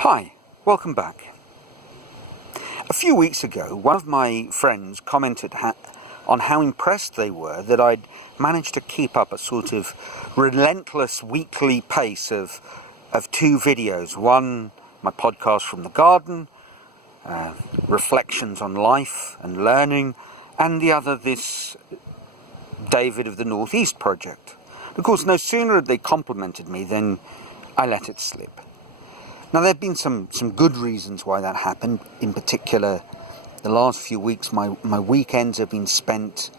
Hi, welcome back. A few weeks ago, one of my friends commented on how impressed they were that I'd managed to keep up a sort of relentless weekly pace of two videos. One, my podcast from the garden, reflections on life and learning, and the other, this David of the Northeast project. Of course, no sooner had they complimented me than I let it slip. Now, there have been some good reasons why that happened. In particular, the last few weeks, my weekends have been spent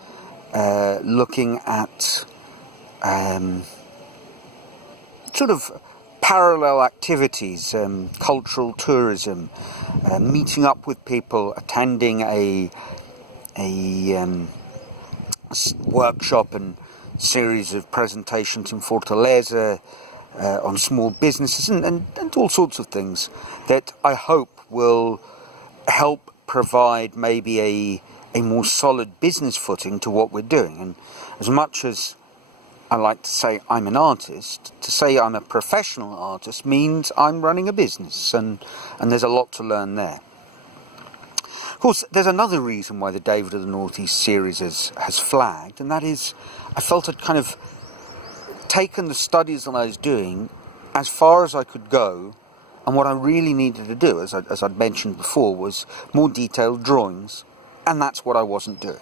looking at sort of parallel activities, cultural tourism, meeting up with people, attending a workshop and series of presentations in Fortaleza, on small businesses and all sorts of things that I hope will help provide maybe a more solid business footing to what we're doing. And as much as I like to say I'm an artist, to say I'm a professional artist means I'm running a business, and there's a lot to learn there. Of course, there's another reason why the David of the Northeast series has flagged, and that is I felt I'd kind of taken the studies that I was doing as far as I could go, and what I really needed to do, as I'd mentioned before, was more detailed drawings, and that's what I wasn't doing.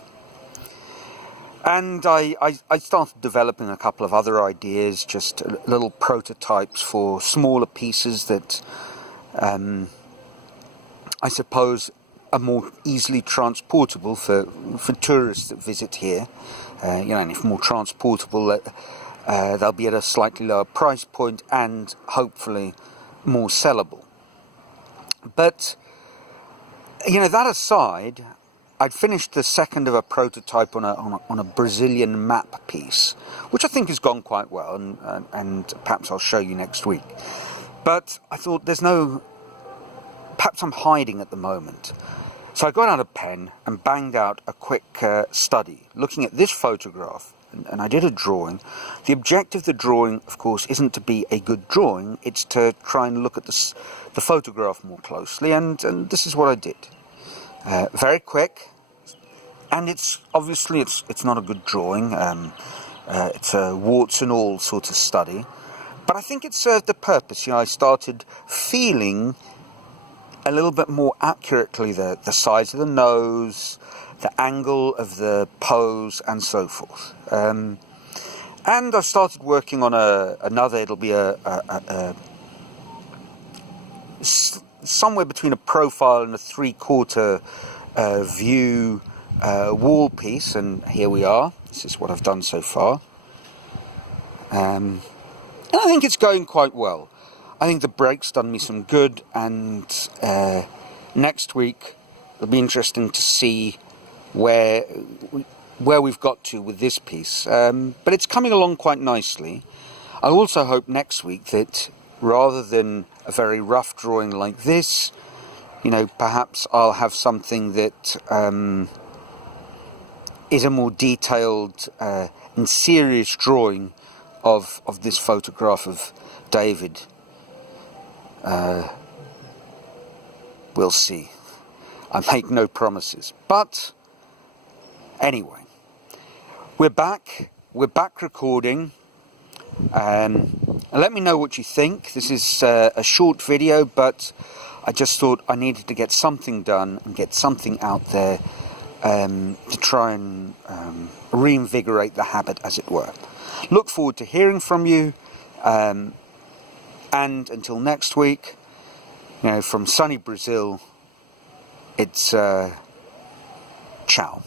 And I started developing a couple of other ideas, just little prototypes for smaller pieces that I suppose are more easily transportable for tourists that visit here. And if more transportable, they'll be at a slightly lower price point and hopefully more sellable. But, that aside, I'd finished the second of a prototype on a Brazilian map piece, which I think has gone quite well, and perhaps I'll show you next week. But I thought perhaps I'm hiding at the moment. So I got out a pen and banged out a quick study, looking at this photograph. And I did a drawing. The objective of the drawing, of course, isn't to be a good drawing. It's to try and look at the photograph more closely. And this is what I did. Very quick. And it's obviously not a good drawing. It's a warts and all sort of study. But I think it served a purpose. I started feeling a little bit more accurately the size of the nose, the angle of the pose, and so forth. And I started working on another. It'll be somewhere between a profile and a 3/4 view wall piece. And here we are. This is what I've done so far. And I think it's going quite well. I think the break's done me some good, and next week it'll be interesting to see where we've got to with this piece. But it's coming along quite nicely. I also hope next week that rather than a very rough drawing like this, perhaps I'll have something that is a more detailed and serious drawing of this photograph of David. We'll see. I make no promises. But anyway, we're back recording. Let me know what you think. This is a short video, but I just thought I needed to get something done and get something out there to try and reinvigorate the habit, as it were. Look forward to hearing from you. And until next week, from sunny Brazil, it's ciao.